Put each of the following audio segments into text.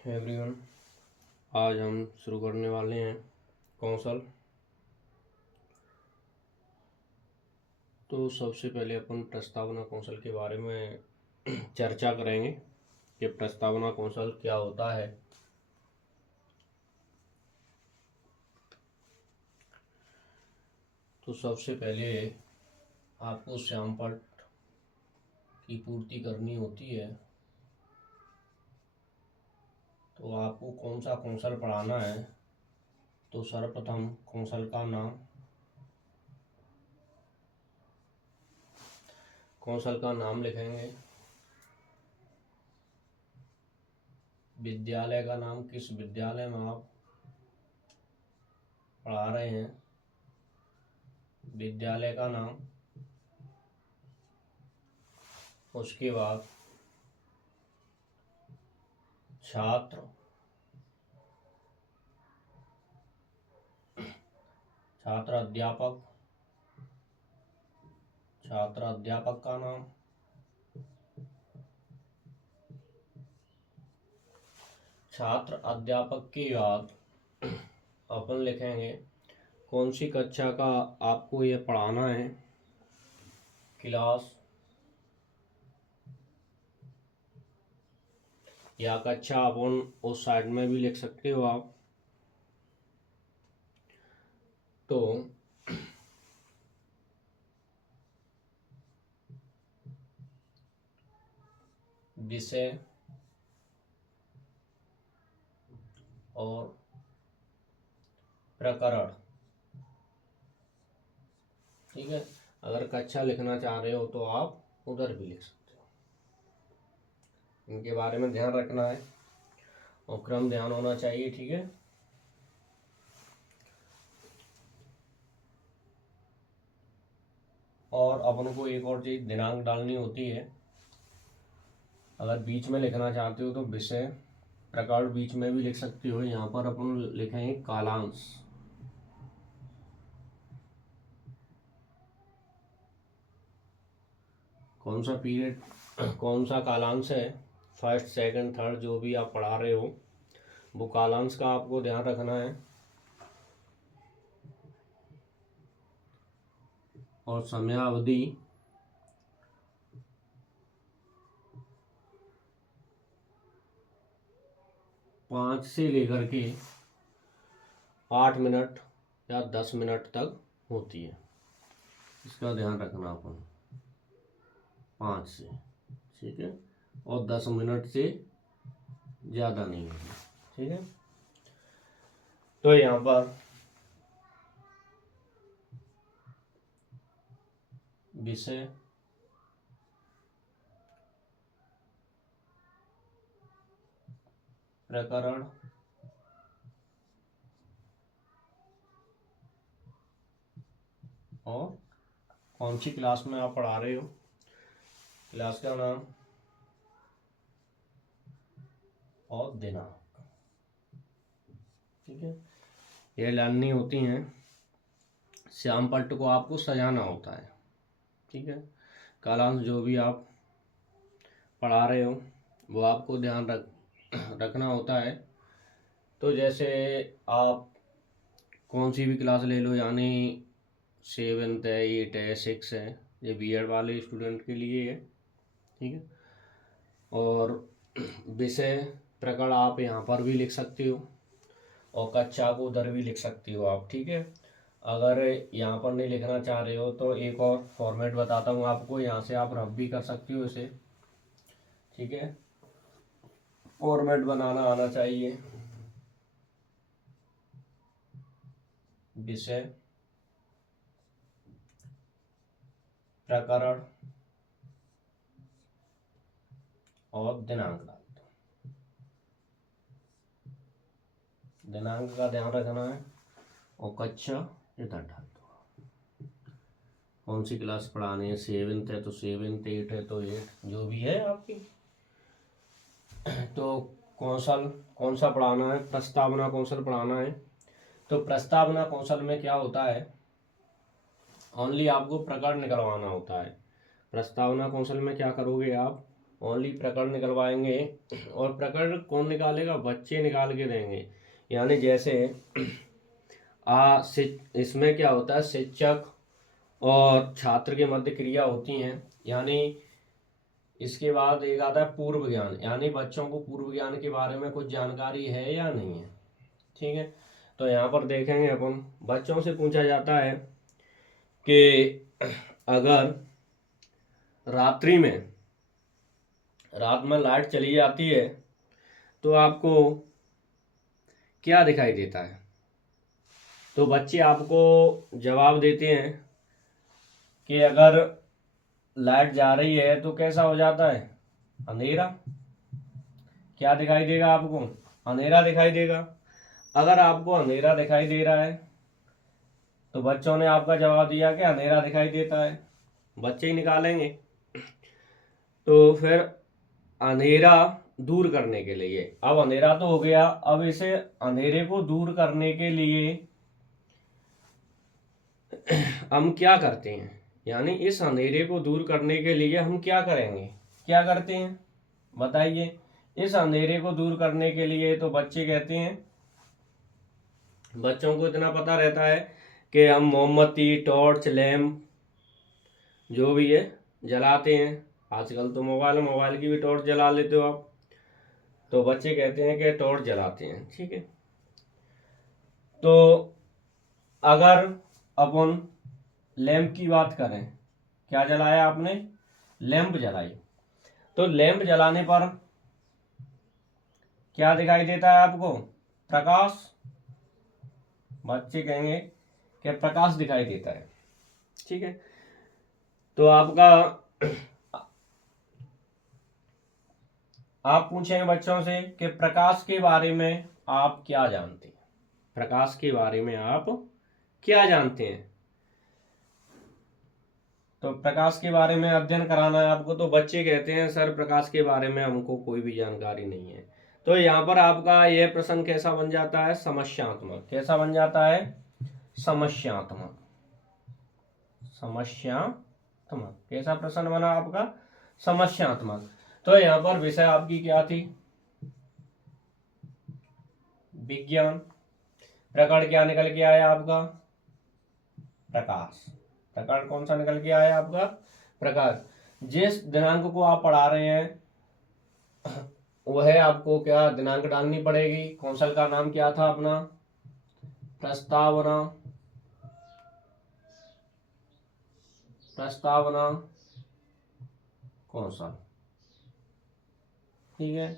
Everyone, आज हम शुरू करने वाले हैं कौशल। तो सबसे पहले अपन प्रस्तावना कौशल के बारे में चर्चा करेंगे कि प्रस्तावना कौशल क्या होता है। तो सबसे पहले आपको सैंपल की पूर्ति करनी होती है। तो आपको कौन सा कौशल पढ़ाना है, तो सर्वप्रथम कौशल का नाम लिखेंगे, विद्यालय का नाम, किस विद्यालय में आप पढ़ा रहे हैं, विद्यालय का नाम। उसके बाद छात्र अध्यापक का नाम। छात्र अध्यापक के बाद अपन लिखेंगे कौन सी कक्षा का आपको ये पढ़ाना है, क्लास या कक्षा अपन उस साइड में भी लिख सकते हो आप। तो विषय और प्रकरण, ठीक है। अगर कक्षा लिखना चाह रहे हो तो आप उधर भी लिख सकते हो। इनके बारे में ध्यान रखना है और क्रम ध्यान होना चाहिए, ठीक है। और अपन को एक और चीज दिनांक डालनी होती है। अगर बीच में लिखना चाहते हो तो विषय प्रकार बीच में भी लिख सकते हो। यहाँ पर अपन लिखेंगे कालांश। कौन सा पीरियड, कौन सा कालांश है, फर्स्ट सेकंड थर्ड जो भी आप पढ़ा रहे हो वो कालांश का आपको ध्यान रखना है। और समयावधि 5 से लेकर के 8 मिनट या 10 मिनट तक होती है, इसका ध्यान रखना अपन। 5 से, ठीक है, और 10 मिनट से ज़्यादा नहीं होगी, ठीक है। तो यहाँ पर विषय, प्रकरण और कौन सी क्लास में आप पढ़ा रहे हो, क्लास का नाम और दिनांक, ठीक है। ये लानी होती हैं। श्याम पट्ट को आपको सजाना होता है, ठीक है। कालांश जो भी आप पढ़ा रहे हो वो आपको ध्यान रखना होता है। तो जैसे आप कौन सी भी क्लास ले लो, यानी 7th है, 8 है, 6 है, ये बीएड वाले स्टूडेंट के लिए है, ठीक है। और विषय प्रकार आप यहाँ पर भी लिख सकते हो और कक्षा को उधर भी लिख सकते हो आप, ठीक है। अगर यहाँ पर नहीं लिखना चाह रहे हो तो एक और फॉर्मेट बताता हूँ आपको, यहाँ से आप रफ भी कर सकते हो इसे, ठीक है। फॉर्मेट बनाना आना चाहिए। विषय, प्रकरण और दिनांक डाल दो। दिनांक का ध्यान रखना है और कक्षा इधर डाल दो। कौन सी क्लास पढ़ानी है, 7th है तो 7th, 8 है तो 8, जो भी है आपकी। तो कौशल कौन सा पढ़ाना है, प्रस्तावना कौशल पढ़ाना है। तो प्रस्तावना कौशल में क्या होता है, ओनली आपको प्रकरण निकलवाना होता है। प्रस्तावना कौशल में क्या करोगे आप, ओनली प्रकरण निकलवाएंगे। और प्रकरण कौन निकालेगा? बच्चे निकाल के देंगे। यानी जैसे इसमें क्या होता है, शिक्षक और छात्र के मध्य क्रिया होती हैं। यानी इसके बाद एक आता है पूर्व ज्ञान, यानी बच्चों को पूर्व ज्ञान के बारे में कुछ जानकारी है या नहीं है। ठीक है, तो यहाँ पर देखेंगे अपन, बच्चों से पूछा जाता है कि अगर रात में लाइट चली जाती है तो आपको क्या दिखाई देता है? तो बच्चे आपको जवाब देते हैं कि अगर लाइट जा रही है तो कैसा हो जाता है? अंधेरा। क्या दिखाई देगा आपको? अंधेरा दिखाई देगा। अगर आपको अंधेरा दिखाई दे रहा है तो बच्चों ने आपका जवाब दिया कि अंधेरा दिखाई देता है, बच्चे ही निकालेंगे। तो फिर अंधेरा दूर करने के लिए, अब अंधेरा तो हो गया, अब इसे अंधेरे को दूर करने के लिए हम क्या करते हैं? यानी इस अंधेरे को दूर करने के लिए हम क्या करेंगे, क्या करते हैं बताइए? इस अंधेरे को दूर करने के लिए तो बच्चे कहते हैं, बच्चों को इतना पता रहता है कि हम मोमबत्ती, टॉर्च, लैम्प जो भी है जलाते हैं। आजकल तो मोबाइल की भी टॉर्च जला लेते हो आप, तो बच्चे कहते हैं कि टॉर्च जलाते हैं। ठीक है, तो अगर अपन लैंप की बात करें, क्या जलाया आपने? लैंप जलाई। तो लैंप जलाने पर क्या दिखाई देता है आपको? प्रकाश। बच्चे कहेंगे कि प्रकाश दिखाई देता है। ठीक है, तो आप पूछेंगे बच्चों से कि प्रकाश के बारे में आप क्या जानते हैं? प्रकाश के बारे में आप क्या जानते हैं? तो प्रकाश के बारे में अध्ययन कराना है आपको, तो बच्चे कहते हैं सर प्रकाश के बारे में हमको कोई भी जानकारी नहीं है। तो यहाँ पर आपका यह प्रश्न कैसा बन जाता है? समस्यात्मक। कैसा बन जाता है? समस्यात्मक। समस्यात्मक। कैसा प्रश्न बना आपका? समस्यात्मक। तो यहाँ पर विषय आपकी क्या थी? विज्ञान। प्रकरण क्या निकल के आया आपका? प्रकाश। प्रकरण कौन सा निकल के आया आपका? प्रकाश। जिस दिनांक को आप पढ़ा रहे हैं वह आपको क्या दिनांक डालनी पड़ेगी। कौशल का नाम क्या था अपना? प्रस्तावना। प्रस्तावना कौशल। ठीक है,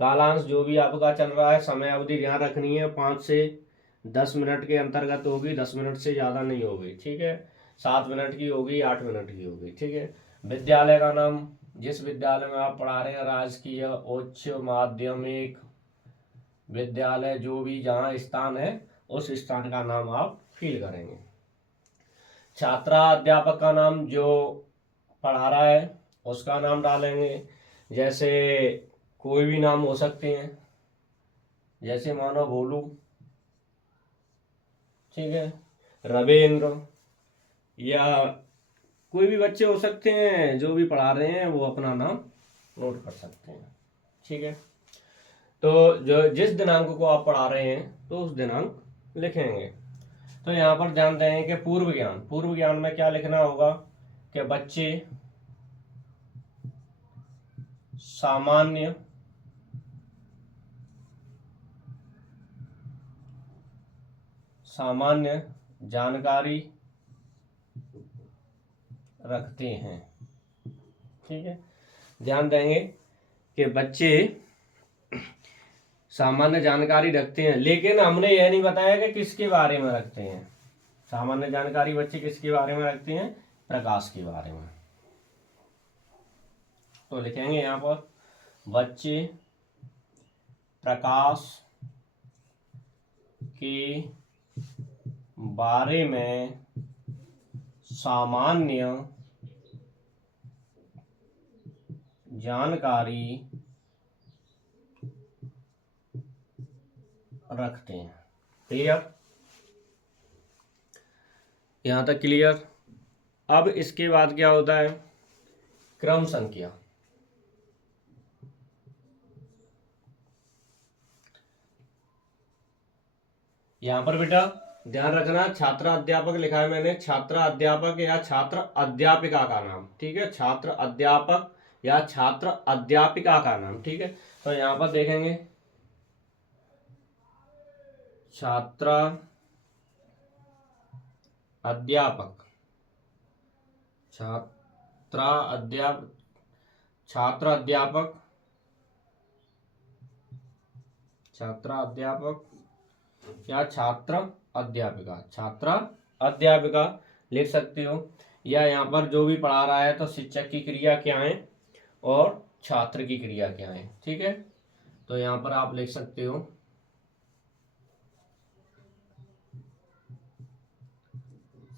कालांश जो भी आपका चल रहा है, समय अवधि ध्यान रखनी है, 5 से 10 मिनट के अंतर्गत होगी, 10 मिनट से ज़्यादा नहीं होगी। ठीक है, 7 मिनट की होगी, 8 मिनट की होगी। ठीक है, विद्यालय का नाम, जिस विद्यालय में आप पढ़ा रहे हैं, राजकीय, उच्च माध्यमिक विद्यालय, जो भी जहाँ स्थान है उस स्थान का नाम आप फिल करेंगे। छात्रा अध्यापक का नाम, जो पढ़ा रहा है उसका नाम डालेंगे। जैसे कोई भी नाम हो सकते हैं, जैसे मानो भोलू, ठीक है, रविंद्र, या कोई भी बच्चे हो सकते हैं जो भी पढ़ा रहे हैं, वो अपना नाम नोट कर सकते हैं। ठीक है, तो जो जिस दिनांक को आप पढ़ा रहे हैं तो उस दिनांक लिखेंगे। तो यहाँ पर ध्यान दें कि पूर्व ज्ञान, पूर्व ज्ञान में क्या लिखना होगा कि बच्चे सामान्य जानकारी रखते हैं। ठीक है, ध्यान देंगे कि बच्चे सामान्य जानकारी रखते हैं, लेकिन हमने यह नहीं बताया कि किसके बारे में रखते हैं। सामान्य जानकारी बच्चे किसके बारे में रखते हैं? प्रकाश के बारे में। तो लिखेंगे यहाँ पर बच्चे प्रकाश के बारे में सामान्य जानकारी रखते हैं। क्लियर? यहाँ तक क्लियर? अब इसके बाद क्या होता है? क्रम संख्या। यहाँ पर बेटा ध्यान रखना, छात्र अध्यापक लिखा है मैंने, छात्र अध्यापक या छात्र अध्यापिका का नाम, ठीक है, छात्र अध्यापक या छात्र अध्यापिका का नाम, ठीक है। तो यहाँ पर देखेंगे छात्र अध्यापक, छात्र अध्यापक, छात्र अध्यापक, छात्र अध्यापक या छात्र अध्यापिका, छात्र अध्यापिका लिख सकते हो। या यहाँ पर जो भी पढ़ा रहा है तो शिक्षक की क्रिया क्या है और छात्र की क्रिया क्या है, ठीक है। तो यहाँ पर आप लिख सकते हो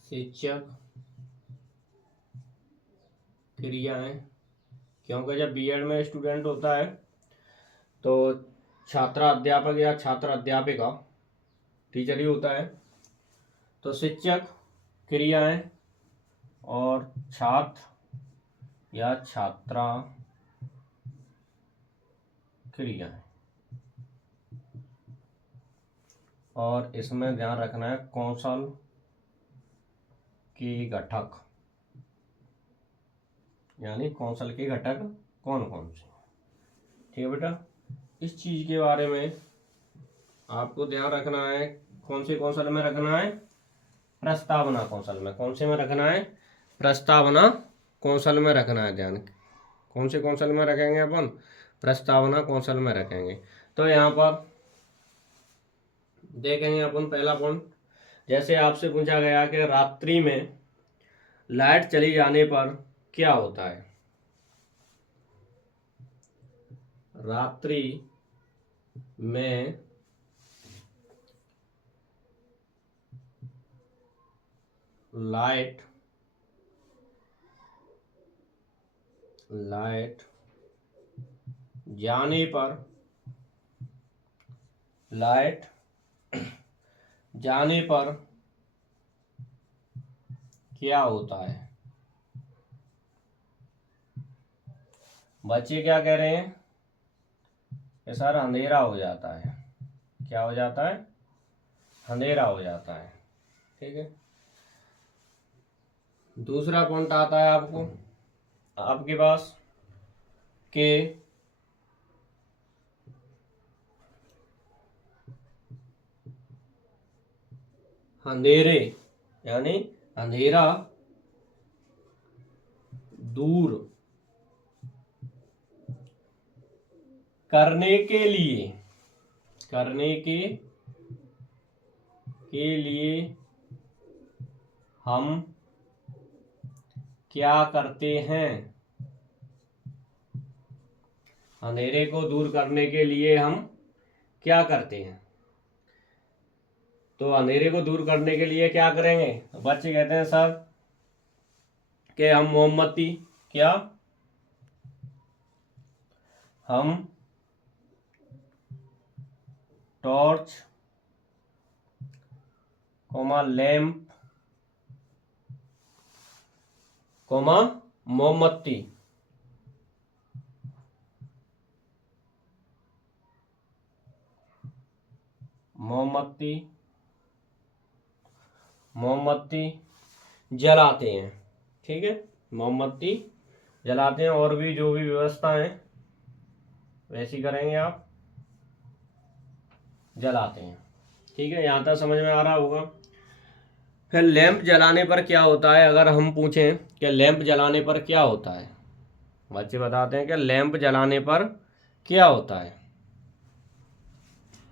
शिक्षक क्रियाएं, क्योंकि जब बीएड में स्टूडेंट होता है तो छात्र अध्यापक या छात्र अध्यापिका टीचर ही होता है। तो शिक्षक क्रियाएं और छात्र या छात्रा क्रियाएं, और इसमें ध्यान रखना है कौशल के घटक, यानी कौशल के घटक कौन कौन से, ठीक है बेटा। इस चीज के बारे में आपको ध्यान रखना है, कौन से कौशल में रखना है, प्रस्तावना कौशल में। कौन से में रखना है, प्रस्तावना कौशल में रखना है ध्यान। कौन से कौशल में रखेंगे अपन, प्रस्तावना कौशल में रखेंगे। तो यहाँ पर देखेंगे अपन पहला पॉइंट, जैसे आपसे पूछा गया कि रात्रि में लाइट चली जाने पर क्या होता है। रात्रि में लाइट जाने पर, लाइट जाने पर क्या होता है। बच्चे क्या कह रहे हैं कि सर अंधेरा हो जाता है। क्या हो जाता है, अंधेरा हो जाता है, ठीक है। दूसरा पॉइंट आता है आपको आपके पास कि अंधेरे यानी अंधेरा दूर करने के लिए हम क्या करते हैं। अंधेरे को दूर करने के लिए हम क्या करते हैं। तो अंधेरे को दूर करने के लिए क्या करेंगे, बच्चे कहते हैं सर कि हम मोमबत्ती, क्या हम टॉर्च, लैंप, मोमबत्ती, मोमबत्ती जलाते हैं, ठीक है। मोमबत्ती जलाते हैं, और भी जो भी व्यवस्था है वैसी करेंगे आप, जलाते हैं, ठीक है। यहाँ तक समझ में आ रहा होगा। फिर लैंप जलाने पर क्या होता है, अगर हम पूछें कि लैंप जलाने पर क्या होता है, बच्चे बताते हैं कि लैंप जलाने पर क्या होता है।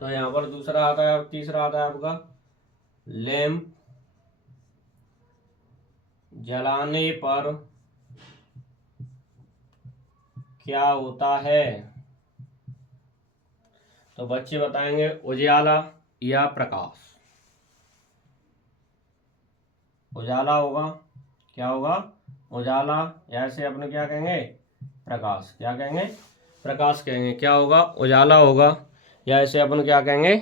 तो यहाँ पर दूसरा आता है, तीसरा आता है आपका लैंप जलाने पर क्या होता है। तो बच्चे बताएंगे उजाला या प्रकाश। उजाला होगा, क्या होगा, उजाला, या ऐसे अपने क्या कहेंगे, प्रकाश। क्या कहेंगे, प्रकाश कहेंगे। क्या होगा, उजाला होगा, या ऐसे अपन क्या कहेंगे,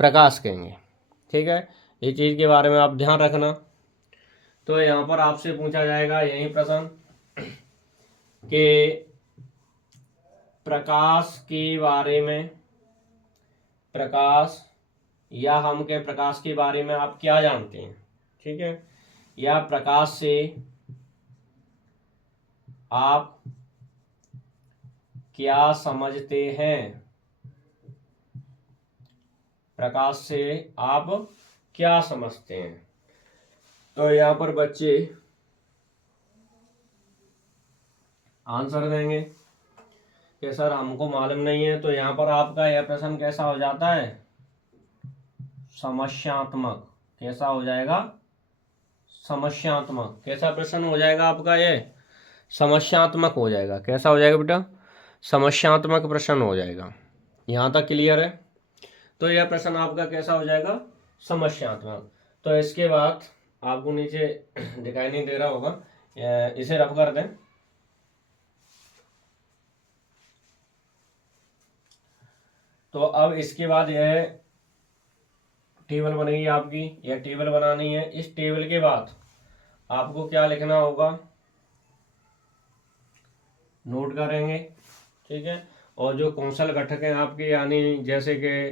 प्रकाश कहेंगे, ठीक है। ये चीज़ के बारे में आप ध्यान रखना। तो यहाँ पर आपसे पूछा जाएगा यही प्रश्न कि प्रकाश के बारे में, प्रकाश या हम के प्रकाश के बारे में आप क्या जानते हैं, ठीक है, या प्रकाश से आप क्या समझते हैं, प्रकाश से आप क्या समझते हैं। तो यहाँ पर बच्चे आंसर देंगे कि सर हमको मालूम नहीं है। तो यहाँ पर आपका यह प्रश्न कैसा हो जाता है, समस्यात्मक। कैसा हो जाएगा, समस्यात्मक। कैसा प्रश्न हो जाएगा आपका, ये समस्यात्मक हो जाएगा। कैसा हो जाएगा बेटा, समस्यात्मक प्रश्न हो जाएगा। यहाँ तक क्लियर है। तो यह प्रश्न आपका कैसा हो जाएगा, समस्यात्मक। तो इसके बाद आपको नीचे दिखाई नहीं दे रहा होगा, इसे रफ कर दें। तो अब इसके बाद यह टेबल बनेगी आपकी, यह टेबल बनानी है। इस टेबल के बाद आपको क्या लिखना होगा, नोट करेंगे, ठीक है। और जो कौशल घटक हैं आपके, यानी जैसे कि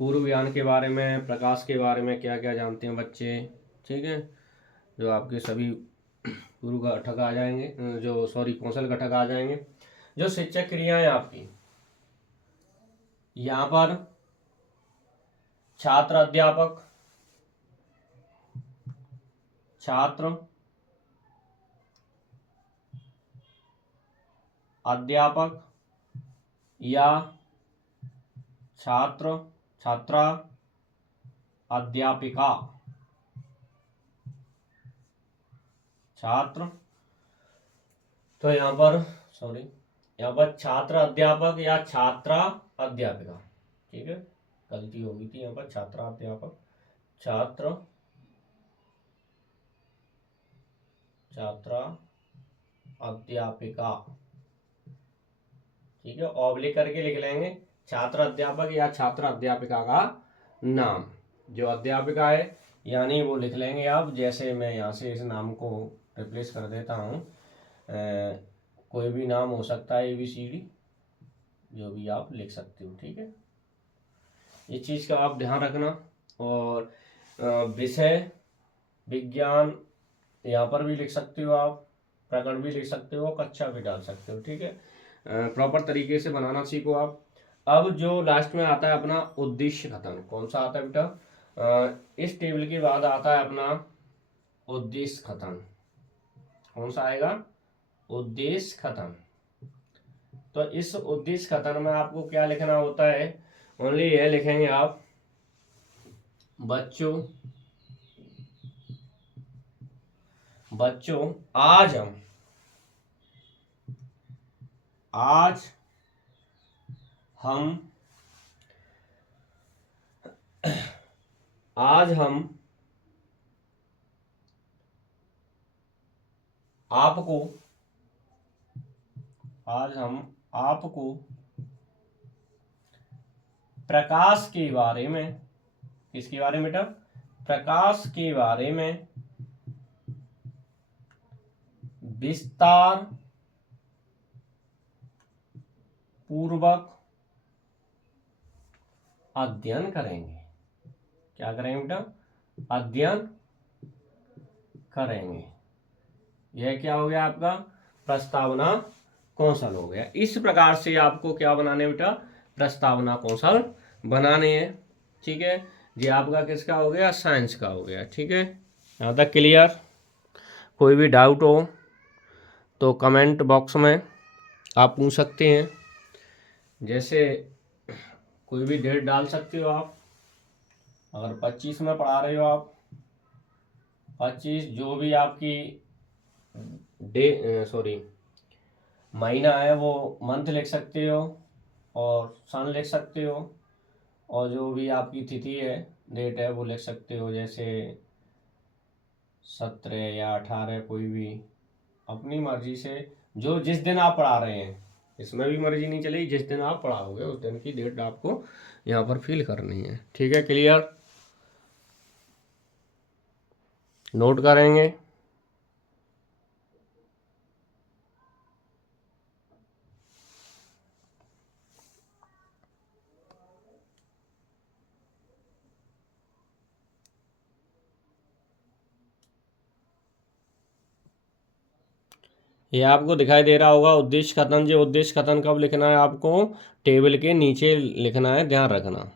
पूर्व ज्ञान के बारे में, प्रकाश के बारे में क्या क्या जानते हैं बच्चे, ठीक है, जो आपके सभी पूर्व घटक आ जाएंगे, जो सॉरी कौशल घटक आ जाएंगे। जो शिक्षक क्रियाएं आपकी, यहाँ पर छात्र अध्यापक, छात्र अध्यापक या छात्र छात्रा अध्यापिका, छात्र। तो यहाँ पर सॉरी, यहाँ पर छात्र अध्यापक या छात्रा अध्यापिका, ठीक है, गलती हो गई थी यहाँ पर, छात्रा अध्यापक, छात्र छात्रा अध्यापिका, ठीक है। ऑब्लिक करके लिख लेंगे, छात्र अध्यापक या छात्र अध्यापिका का नाम। जो अध्यापिका है यानी वो लिख लेंगे आप, जैसे मैं यहाँ से इस नाम को रिप्लेस कर देता हूँ, कोई भी नाम हो सकता है, ABCD जो भी आप लिख सकते हो, ठीक है। इस चीज़ का आप ध्यान रखना। और विषय विज्ञान यहाँ पर भी लिख सकते हो आप, प्रकरण भी लिख सकते हो, कक्षा भी डाल सकते हो, ठीक है। प्रॉपर तरीके से बनाना सीखो आप। अब जो लास्ट में आता है अपना उद्देश्य कथन, कौन सा आता है बेटा, इस टेबल के बाद आता है अपना उद्देश्य कथन। कौन सा आएगा, उद्देश्य कथन। तो इस उद्देश्य कथन में आपको क्या लिखना होता है, ओनली यह लिखेंगे आप, बच्चों बच्चों आज हम आपको प्रकाश के बारे में, किसके बारे में बेटा, प्रकाश के बारे में विस्तार पूर्वक अध्ययन करेंगे। क्या करेंगे बेटा, अध्ययन करेंगे। यह क्या हो गया आपका, प्रस्तावना कौशल हो गया। इस प्रकार से आपको क्या बनाने बेटा, प्रस्तावना कौशल बनाने हैं, ठीक है। ये आपका किसका हो गया, साइंस का हो गया, ठीक है। यहाँ तक क्लियर। कोई भी डाउट हो तो कमेंट बॉक्स में आप पूछ सकते हैं, जैसे कोई भी डेट डाल सकते हो आप। अगर 25 में पढ़ा रहे हो आप, 25 जो भी आपकी महीना है वो मंथ लिख सकते हो, और सन लिख सकते हो, और जो भी आपकी तिथि है, डेट है, वो लिख सकते हो, जैसे 17 या 18, कोई भी अपनी मर्जी से, जो जिस दिन आप पढ़ा रहे हैं, इसमें भी मर्जी नहीं चलेगी, जिस दिन आप पढ़ाओगे उस दिन की डेट आपको यहाँ पर फिल करनी है, ठीक है। क्लियर, नोट करेंगे। ये आपको दिखाई दे रहा होगा उद्देश्य कथन। जो उद्देश्य कथन कब लिखना है आपको, टेबल के नीचे लिखना है, ध्यान रखना।